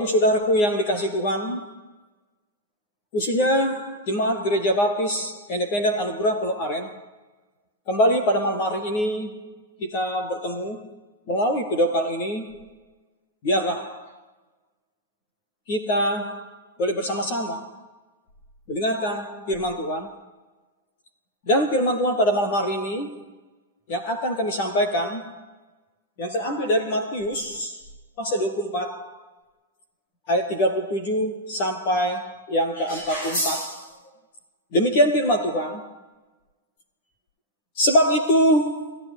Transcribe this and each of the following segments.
Ibu Saudaraku yang dikasihi Tuhan, khususnya Jemaat Gereja Baptis Independen Anugerah Pulau Aren, kembali pada malam hari ini kita bertemu melalui video kali ini. Biarlah kita boleh bersama-sama mendengarkan firman Tuhan. Dan firman Tuhan pada malam hari ini yang akan kami sampaikan yang terambil dari Matius pasal 24 ayat 37 sampai yang ke-44. Demikian firman Tuhan. Sebab itu,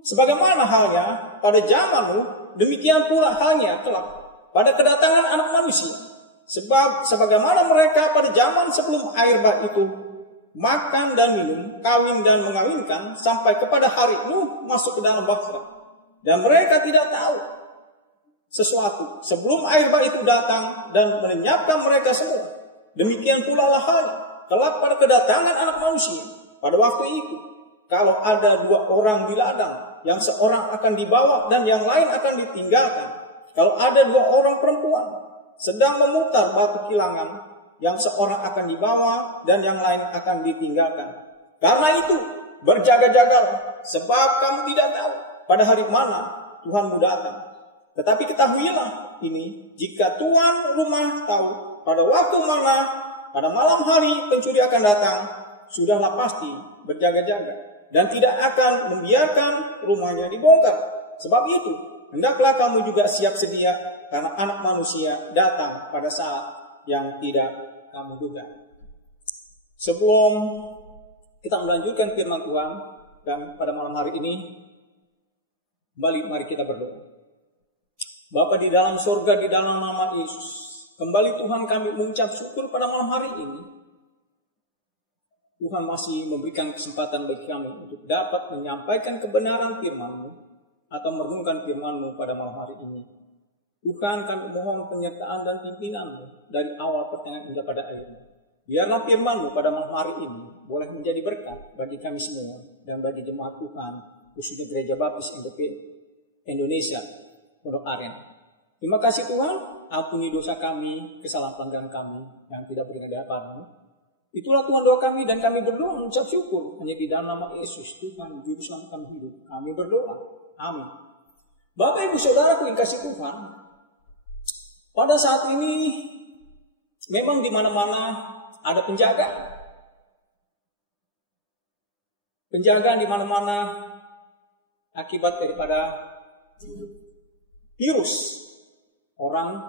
sebagaimana halnya pada zamanmu, demikian pula halnya kelak pada kedatangan Anak Manusia. Sebab sebagaimana mereka pada zaman sebelum air bah itu makan dan minum, kawin dan mengawinkan, sampai kepada hari Nuh masuk ke dalam bahtera, dan mereka tidak tahu sesuatu sebelum air bah itu datang dan melenyapkan mereka semua. Demikian pula lah halnya kelak pada kedatangan Anak Manusia. Pada waktu itu, kalau ada dua orang di ladang, yang seorang akan dibawa dan yang lain akan ditinggalkan. Kalau ada dua orang perempuan sedang memutar batu kilangan, yang seorang akan dibawa dan yang lain akan ditinggalkan. Karena itu, berjaga-jagalah, sebab kamu tidak tahu pada hari mana Tuhanmu datang. Tetapi ketahuilah ini, jika tuan rumah tahu pada waktu mana pada malam hari pencuri akan datang, sudahlah pasti berjaga-jaga dan tidak akan membiarkan rumahnya dibongkar. Sebab itu, hendaklah kamu juga siap sedia, karena Anak Manusia datang pada saat yang tidak kamu duga. Sebelum kita melanjutkan firman Tuhan dan pada malam hari ini, kembali mari kita berdoa. Bapa di dalam surga, di dalam nama Yesus, kembali Tuhan kami mengucap syukur pada malam hari ini. Tuhan masih memberikan kesempatan bagi kami untuk dapat menyampaikan kebenaran firman-Mu atau merenungkan firman-Mu pada malam hari ini. Tuhan, kami mohon penyertaan dan pimpinan-Mu dari awal pertengahan hingga pada akhirnya. Biarlah firman-Mu pada malam hari ini boleh menjadi berkat bagi kami semua dan bagi jemaat Tuhan, khususnya Gereja Baptis Indonesia Pondok Aren. Terima kasih Tuhan, ampuni dosa kami, kesalahan pelanggaran kami yang tidak beriman di hadapan-Mu. Itulah Tuhan doa kami, dan kami berdoa mengucap syukur hanya di dalam nama Yesus, Tuhan Juru Selamat kami hidup. Kami berdoa. Amin. Bapak Ibu Saudaraku yang kasih Tuhan, pada saat ini memang di mana-mana ada penjagaan. Penjagaan di mana-mana akibat daripada virus. Orang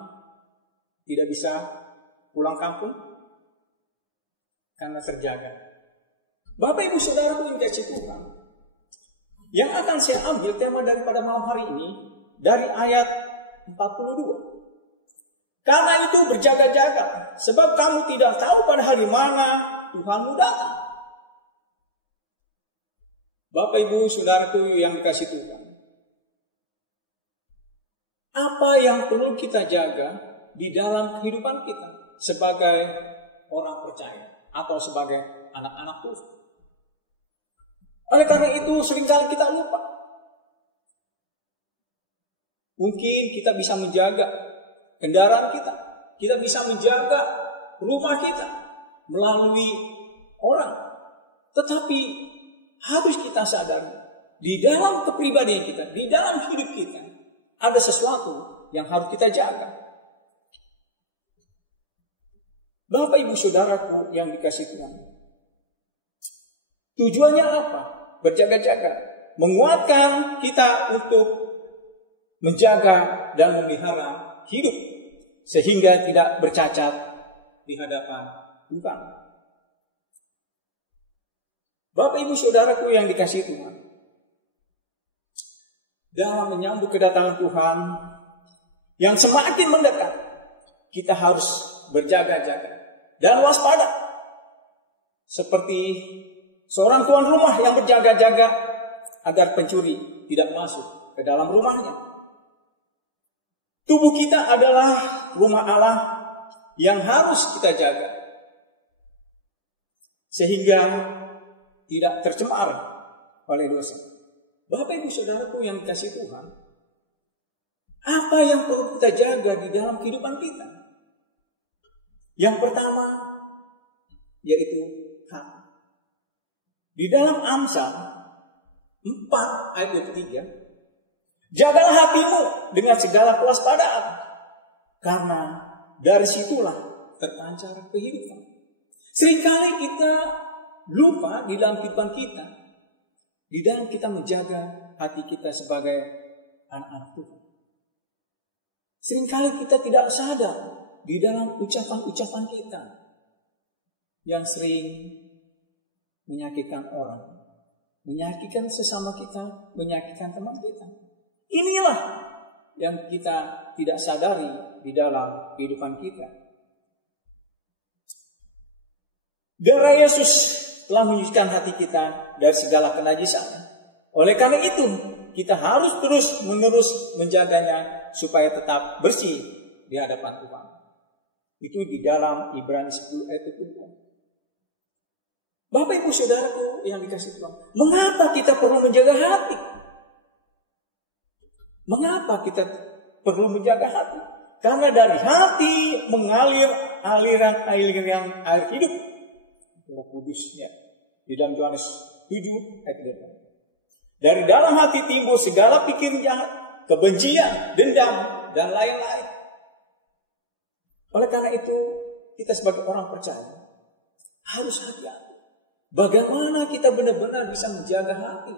tidak bisa pulang kampung karena terjaga. Bapak Ibu Saudaraku yang kasih Tuhan, yang akan saya ambil tema daripada malam hari ini dari ayat 42. Karena itu berjaga-jaga, sebab kamu tidak tahu pada hari mana Tuhanmu datang. Bapak Ibu Saudaraku yang dikasihi Tuhan, apa yang perlu kita jaga di dalam kehidupan kita sebagai orang percaya atau sebagai anak-anak Tuhan? Oleh karena itu seringkali kita lupa. Mungkin kita bisa menjaga kendaraan kita, kita bisa menjaga rumah kita melalui orang. Tetapi harus kita sadari, di dalam kepribadian kita, di dalam hidup kita, ada sesuatu yang harus kita jaga. Bapak Ibu Saudaraku yang dikasihi Tuhan, tujuannya apa? Berjaga-jaga, menguatkan kita untuk menjaga dan memelihara hidup sehingga tidak bercacat di hadapan Tuhan. Bapak Ibu Saudaraku yang dikasihi Tuhan, dalam menyambut kedatangan Tuhan yang semakin mendekat, kita harus berjaga-jaga dan waspada. Seperti seorang tuan rumah yang berjaga-jaga agar pencuri tidak masuk ke dalam rumahnya. Tubuh kita adalah rumah Allah yang harus kita jaga, sehingga tidak tercemar oleh dosa. Bapak Ibu Saudaraku yang dikasihi Tuhan, apa yang perlu kita jaga di dalam kehidupan kita? Yang pertama yaitu hati. Di dalam Amsal 4 ayat 23, jagalah hatimu dengan segala kewaspadaan, karena dari situlah terpancar kehidupan. Seringkali kita lupa di dalam kehidupan kita, di dalam kita menjaga hati kita sebagai anak-anak Tuhan. Seringkali kita tidak sadar di dalam ucapan-ucapan kita yang sering menyakitkan orang, menyakitkan sesama kita, menyakitkan teman kita. Inilah yang kita tidak sadari di dalam kehidupan kita. Darah Yesus telah menyucikan hati kita dari segala kenajisan. Oleh karena itu, kita harus terus-menerus menjaganya supaya tetap bersih di hadapan Tuhan. Itu di dalam Ibrani 10 ayat 20. Bapak Ibu Saudaraku yang dikasihi Tuhan, mengapa kita perlu menjaga hati? Mengapa kita perlu menjaga hati? Karena dari hati mengalir aliran-aliran air hidup. Roh Kudus ya. Di dalam Yohanes 7 ayat 8. Dari dalam hati timbul segala pikiran jahat, kebencian, dendam, dan lain-lain. Oleh karena itu, kita sebagai orang percaya harus hati-hati. Bagaimana kita benar-benar bisa menjaga hati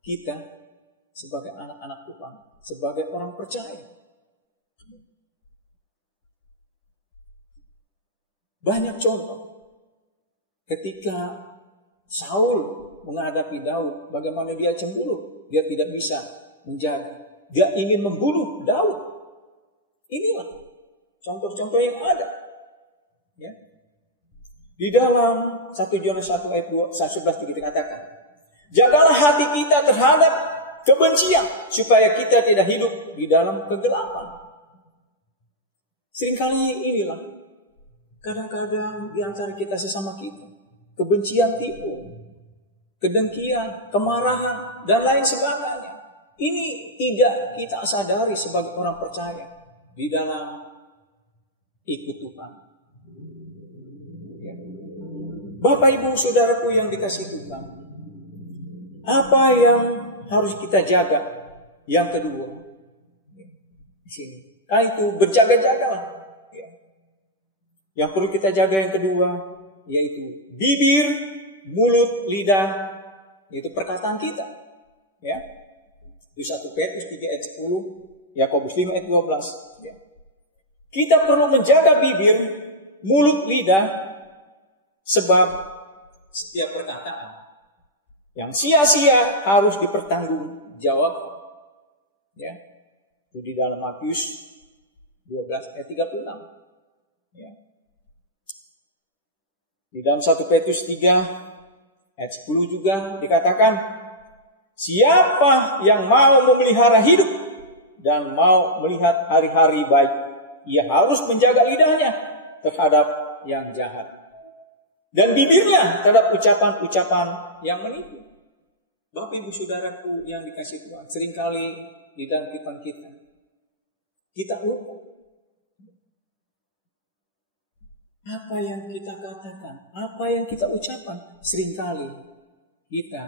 kita sebagai anak-anak Tuhan, sebagai orang percaya. Banyak contoh ketika Saul menghadapi Daud, bagaimana dia cemburu, dia tidak bisa menjaga, dia ingin membunuh Daud. Inilah contoh-contoh yang ada. Ya. Di dalam 1 Yohanes 1 ayat 11 dikatakan, jagalah hati kita terhadap kebencian, supaya kita tidak hidup di dalam kegelapan. Seringkali inilah, kadang-kadang di antara kita sesama kita, kebencian timbul, kedengkian, kemarahan, dan lain sebagainya. Ini tidak kita sadari sebagai orang percaya di dalam ikut Tuhan. Bapak Ibu Saudaraku yang dikasihi Tuhan, apa yang harus kita jaga? Yang kedua, di sini, itu berjaga-jagalah. Yang perlu kita jaga yang kedua, yaitu bibir, mulut, lidah, yaitu perkataan kita. Ya, di 1 Petrus 3 ayat 10, Yakobus 5 ayat 12. Ya. Kita perlu menjaga bibir, mulut, lidah. Sebab setiap perkataan yang sia-sia harus dipertanggungjawab. Ya. Itu di dalam Matius 12 ayat 36. Ya. Di dalam 1 Petrus 3 ayat 10 juga dikatakan, siapa yang mau memelihara hidup dan mau melihat hari-hari baik, ia harus menjaga lidahnya terhadap yang jahat, dan bibirnya terhadap ucapan-ucapan yang menipu. Bapak Ibu Saudaraku yang dikasihi Tuhan, seringkali di dalam kehidupan kita lupa apa yang kita katakan, apa yang kita ucapkan. Seringkali kita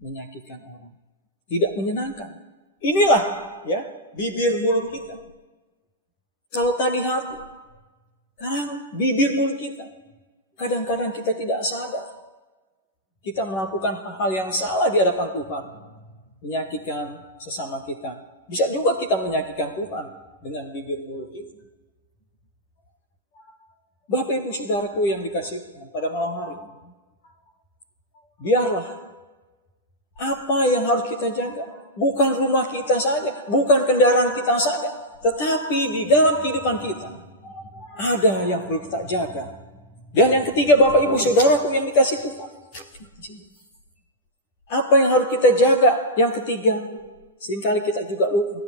menyakitkan orang, tidak menyenangkan. Inilah ya bibir mulut kita. Kalau tadi hati, sekarang bibir mulut kita. Kadang-kadang kita tidak sadar. Kita melakukan hal-hal yang salah di hadapan Tuhan. Menyakitkan sesama kita. Bisa juga kita menyakitkan Tuhan dengan bibir mulut kita. Bapak Ibu Saudaraku yang dikasihi pada malam hari, biarlah apa yang harus kita jaga. Bukan rumah kita saja, bukan kendaraan kita saja. Tetapi di dalam kehidupan kita, ada yang perlu kita jaga. Dan yang ketiga, Bapak Ibu Saudaraku yang dikasihi Tuhan, apa yang harus kita jaga? Yang ketiga, seringkali kita juga lupa.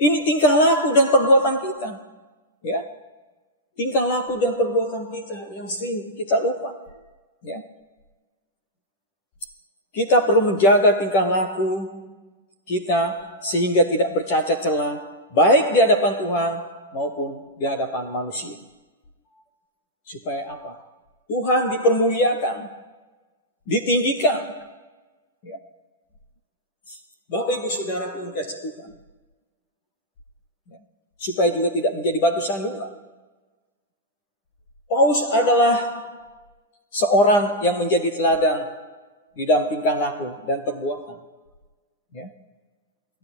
Ini tingkah laku dan perbuatan kita. Ya, tingkah laku dan perbuatan kita yang sering kita lupa. Ya, kita perlu menjaga tingkah laku kita sehingga tidak bercacat celah, baik di hadapan Tuhan maupun di hadapan manusia. Supaya apa? Tuhan dipermuliakan, ditinggikan. Ya. Bapak Ibu Saudara pun kasih Tuhan. Ya. Supaya juga tidak menjadi batu sandungan. Paulus adalah seorang yang menjadi teladan di dalam tingkah laku dan perbuatan. Ya.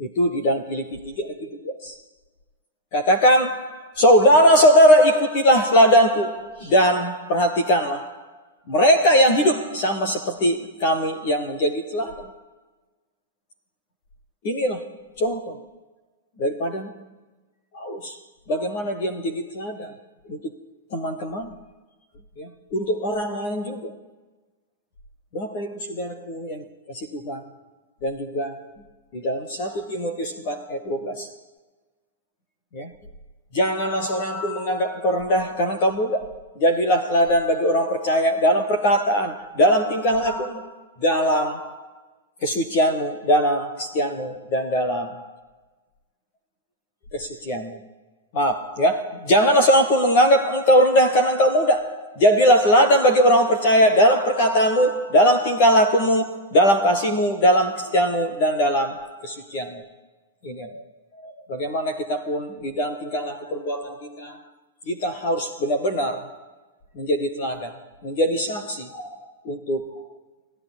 Itu di dalam Filipi 3 ayat 17. Katakan, saudara-saudara ikutilah teladanku dan perhatikanlah mereka yang hidup sama seperti kami yang menjadi teladan. Inilah contoh daripada Paulus. Bagaimana dia menjadi teladan untuk teman-teman, ya, untuk orang lain juga. Bapak Ibu Saudaraku yang kasih Tuhan, dan juga di dalam 1 Timotius 4 ayat 12. Ya. Janganlah seorang pun menganggap engkau rendah karena engkau muda. Jadilah teladan bagi orang percaya dalam perkataan, dalam tingkah laku, dalam kesucianmu, dalam kesetiaanmu, dan dalam kesucianmu. Maaf, ya. Janganlah seorang pun menganggap engkau rendah karena engkau muda. Jadilah teladan bagi orang percaya dalam perkataanmu, dalam tingkah lakumu, dalam kasihmu, dalam kesetiaanmu, dan dalam kesucianmu. Ini bagaimana kita pun di dalam tingkah laku perbuatan kita harus benar-benar menjadi teladan, menjadi saksi untuk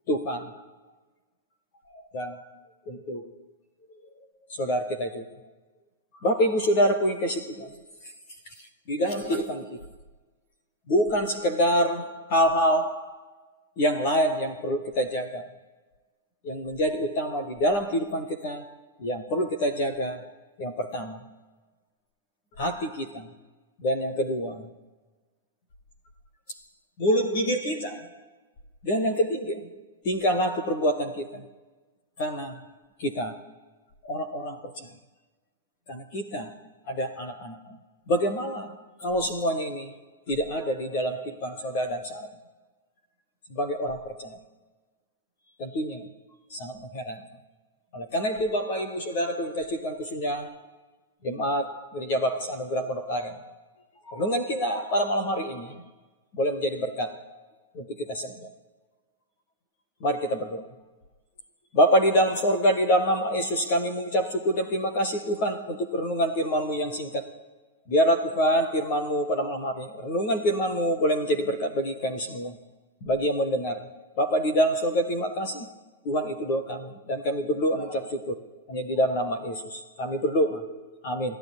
Tuhan dan untuk saudara kita juga. Bapak Ibu Saudara punya kasih Tuhan di dalam kehidupan kita. Bukan sekedar hal-hal yang lain yang perlu kita jaga. Yang menjadi utama di dalam kehidupan kita, yang perlu kita jaga, yang pertama, hati kita. Dan yang kedua, mulut bibir kita. Dan yang ketiga, tingkah laku perbuatan kita. Karena kita orang-orang percaya. Karena kita ada anak-anak. Bagaimana kalau semuanya ini tidak ada di dalam kehidupan saudara dan saya sebagai orang percaya? Tentunya sangat mengherankan. Oleh karena itu Bapak Ibu Saudara kasih Tuhan khususnya jemaat Gereja Baptis Anugerah Pondok Aren, renungan kita pada malam hari ini boleh menjadi berkat untuk kita semua. Mari kita berdoa. Bapa di dalam sorga, di dalam nama Yesus kami mengucap syukur dan terima kasih Tuhan untuk renungan firman-Mu yang singkat. Biarlah Tuhan firman-Mu pada malam hari ini, renungan firman-Mu boleh menjadi berkat bagi kami semua, bagi yang mendengar. Bapa di dalam sorga, terima kasih Tuhan, itu doa kami, dan kami berdoa mengucap syukur hanya di dalam nama Yesus kami berdoa, amin.